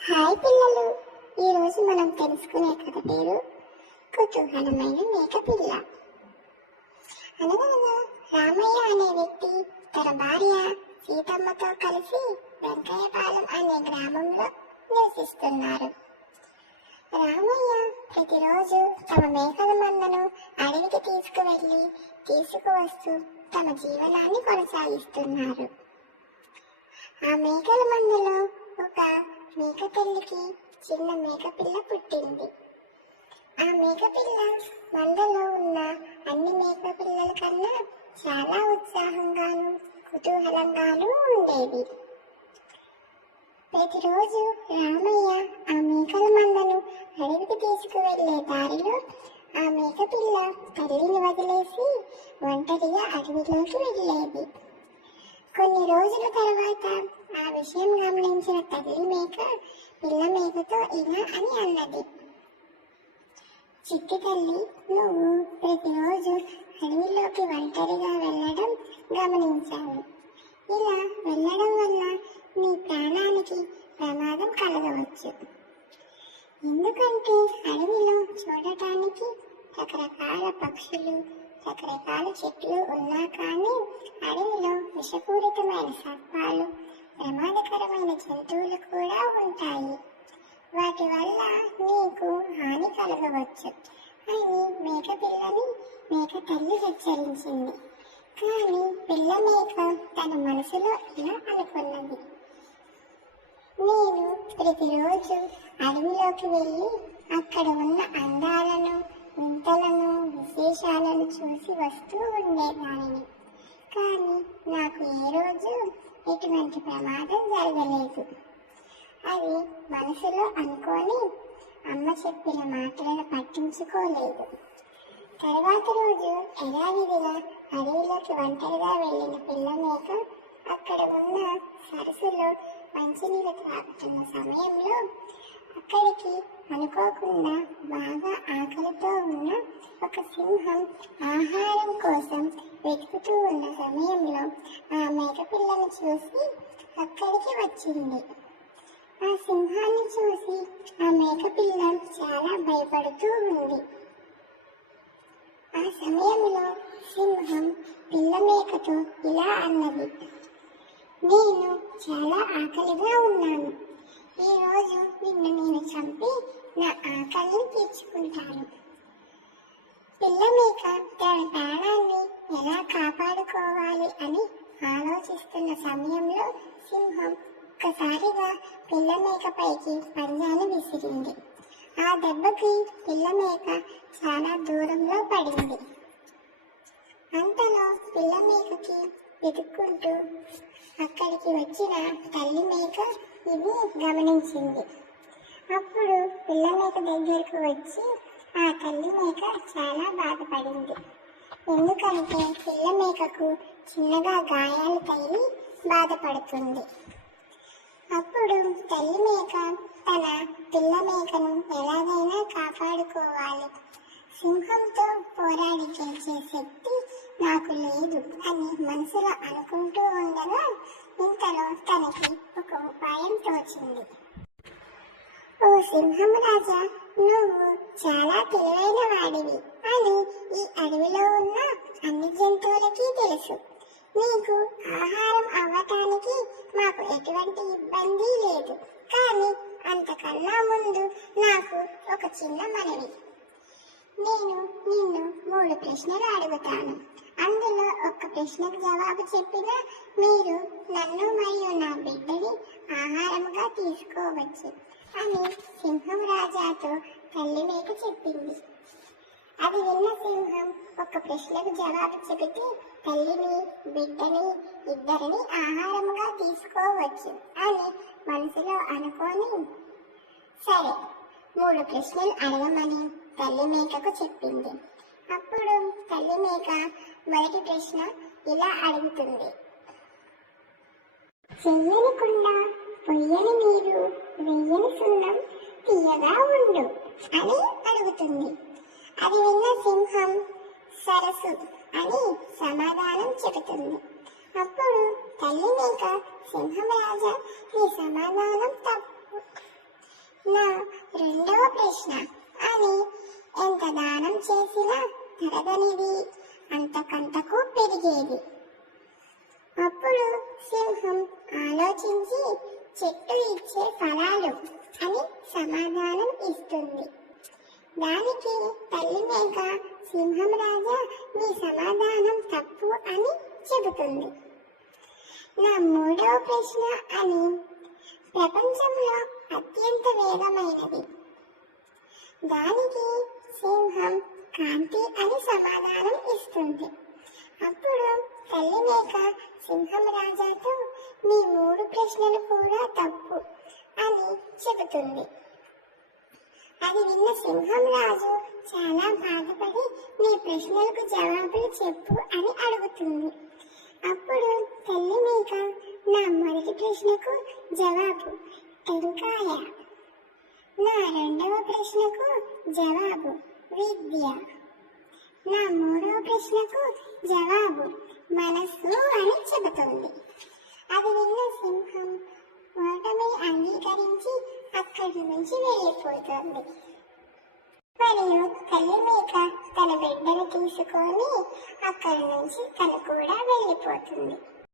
Hi పిల్లలు, ఈరోజు మనం తెలుసుకునే కథ పేరు కుతూహలమైన మేకపిల్ల. అనగనగా రామయ్య అనే వ్యక్తి తన భార్య సీతమ్మతో కలిసి వెంకయ్యపాలెం అనే గ్రామంలో నివసిస్తున్నారు. రామయ్య ప్రతిరోజు తమ మేకల మందను అడవికి తీసుకువస్తూ తమ జీవనాన్ని కొనసాగిస్తున్నారు. ఆ మేకల మందలో ఒక మేక తల్లికి చిన్న మేకపిల్ల పుట్టింది. ఆ మేకపిల్ల మందలో ఉన్న అన్ని మేకపిల్లల కన్నా చాలా ఉత్సాహంగాను కుతూహలంగాను ఉండేది. ప్రతిరోజు రామయ్య ఆ మేకల మందను అడవికి తీసుకువెళ్లే దారిలో ఆ మేకపిల్ల తల్లిని వదిలేసి ఒంటరిగా అడవిలోకి వెళ్ళేది. కొన్ని రోజుల తర్వాత ఆ విషయం గమనించిన తల్లి మేక పిల్ల మేకతో ఇలా అని అన్నది: చిట్టి తల్లి, నువ్వు ప్రతిరోజు అడవిలోకి ఒంటరిగా వెళ్ళడం గమనించాను. ఇలా వెళ్ళడం వల్ల నీ ప్రాణానికి ప్రమాదం కలగవచ్చు. ఎందుకంటే అడవిలో చూడటానికి రకరకాల పక్షులు, రకరకాల చెట్లు ఉన్నా కానీ అడవిలో విషపూరితమైన సర్పాలు, ప్రమాదకరమైన జంతువులు కూడా ఉంటాయి. వాటి వల్ల నీకు హాని కలగవచ్చు అని మేకపిల్లని మేక తల్లి హెచ్చరించింది. కానీ పిల్ల మేక తన మనసులో ఇలా అనుకున్నది: నేను ప్రతిరోజు అడవిలోకి వెళ్ళి అక్కడ ఉన్న అందాలను, వింతలను, విశేషాలను చూసి వస్తూ ఉండేదానిని. కానీ నాకు ఏ రోజు ఎటువంటి ప్రమాదం జరగలేదు. అది మనసులో అనుకొని అమ్మ చెప్పిన మాటలను పట్టించుకోలేదు. తర్వాత రోజు యథావిధిగా అడవిలోకి ఒంటరిగా వెళ్ళిన పిల్ల మేక అక్కడ ఉన్న సరస్సులో మంచినీళ్ళు త్రాగుతున్న సమయంలో అక్కడికి అనుకోకుండా బాగా ఆకలితో ఉన్న ఒక సింహం ఆహారం కోసం వెతుకుతూ ఉన్న సమయంలో ఆ మేకపిల్లను చూసి అక్కడికి వచ్చింది. ఆ సింహాన్ని చూసి ఆ మేకపిల్ల చాలా భయపడుతూ ఉంది. ఆ సమయంలో సింహం పిల్ల మేకతో ఇలా అన్నది: నేను చాలా ఆకలిగా ఉన్నాను. ఈ రోజు నిన్ను నేను చంపి నా ఆకలిని తీర్చుకుంటాను. పిల్ల మేక తన ప్రాణాన్ని ఎలా కాపాడుకోవాలి అని ఆలోచిస్తున్న సమయంలో సింహం ఒక్కసారిగా పిల్ల మేక పైకి పంజాని విసిరింది. ఆ దెబ్బకి పిల్ల మేక చాలా దూరంలో పడింది. అంతలో పిల్ల మేకకి వెతుక్కుంటూ అక్కడికి వచ్చిన తల్లి మేక ఇది గమనించింది. అప్పుడు పిల్ల మేక దగ్గరకు వచ్చి ఆ తల్లి మేక చాలా బాధపడింది. ఎందుకంటే పిల్ల మేకకు చిన్నగా గాయాలు తగిలి బాధపడుతుంది. అప్పుడు తల్లి మేక తన పిల్ల మేకను ఎలాగైనా కాపాడుకోవాలి, సింహంతో పోరాడి గెలిచే శక్తి నాకు లేదు అని మనసులో అనుకుంటూ ఉండగా ఇంతలో తనకి ఒక ఉపాయం తోచింది. ఓ సింహం రాజా, నువ్వు చాలా తెలివైన వాడివి అని ఈ అడవిలో ఉన్న అన్ని జంతువులకి తెలుసు. నీకు ఆహారం అవ్వటానికి మాకు ఎటువంటి ఇబ్బంది లేదు. కానీ అంతకన్నా ముందు నాకు ఒక చిన్న మనవి. నేను నిన్ను 3 ప్రశ్నలు అడుగుతాను. అందులో ఒక్క ప్రశ్నకు జవాబు చెప్పినా మీరు నన్ను మరియు నా బిడ్డని ఆహారంగా తీసుకోవచ్చు అని సింహం రాజాతో తల్లి మేక చెప్పింది. అది విన్న సింహం ఒక ప్రశ్నకు జవాబు చెబితే తల్లిని, బిడ్డని ఇద్దరిని ఆహారముగా తీసుకోవచ్చు అని మనసులో అనుకొని సరే 3 ప్రశ్నలు అడగమని తల్లి మేకకు చెప్పింది. అప్పుడు తల్లి మేక మొదటి ప్రశ్న ఇలా అడుగుతుంది: చెయ్యని కుండ, పొయ్యని నీరు, వెయ్యని సున్నం తీయగా ఉండు అని అడుగుతుంది. అది విన్న సింహం సరస్సు అని సమాధానం చెబుతుంది. అప్పుడు తల్లి మేక సింహం రాజా, నీ సమాధానం తప్పు. ప్రశ్న అని ఎంత దానం చేసినా తరగనిది, అంతకంతకు పెరిగేది. అప్పుడు సింహం ఆలోచించి చెట్టు ఇచ్చే ఫలాలు అని సమాధానం ఇస్తుంది. దానికి తల్లి మేక సింహం రాజా మీ సమాధానం తప్పు అని చెబుతుంది. నా మూడవ ప్రశ్న అని ప్రపంచంలో అత్యంత వేగమైనది. దానికి సింహం కాంతి అని సమాధానం ఇస్తుంది. అప్పుడు తల్లి మేక సింహం రాజాతో మీ 3 ప్రశ్నలు కూడా తప్పు అని చెబుతుంది. అది విన్న సింహం రాజు చాలా బాధపడి నీ ప్రశ్నలకు జవాబులు చెప్పు అని అడుగుతుంది. అప్పుడు తల్లి మేక నా మొదటి ప్రశ్నకు జవాబు టెంకాయ, నా రెండవ ప్రశ్నకు జవాబు విద్య, నా మూడవ ప్రశ్నకు జవాబు మనస్సు అని చెబుతుంది. అది విన్న సింహం ఓటమిని అంగీకరించి అక్కడి నుంచి వెళ్ళిపోతుంది. మరియు తల్లి మేక తన బిడ్డను తీసుకొని అక్కడి నుంచి తను కూడా వెళ్ళిపోతుంది.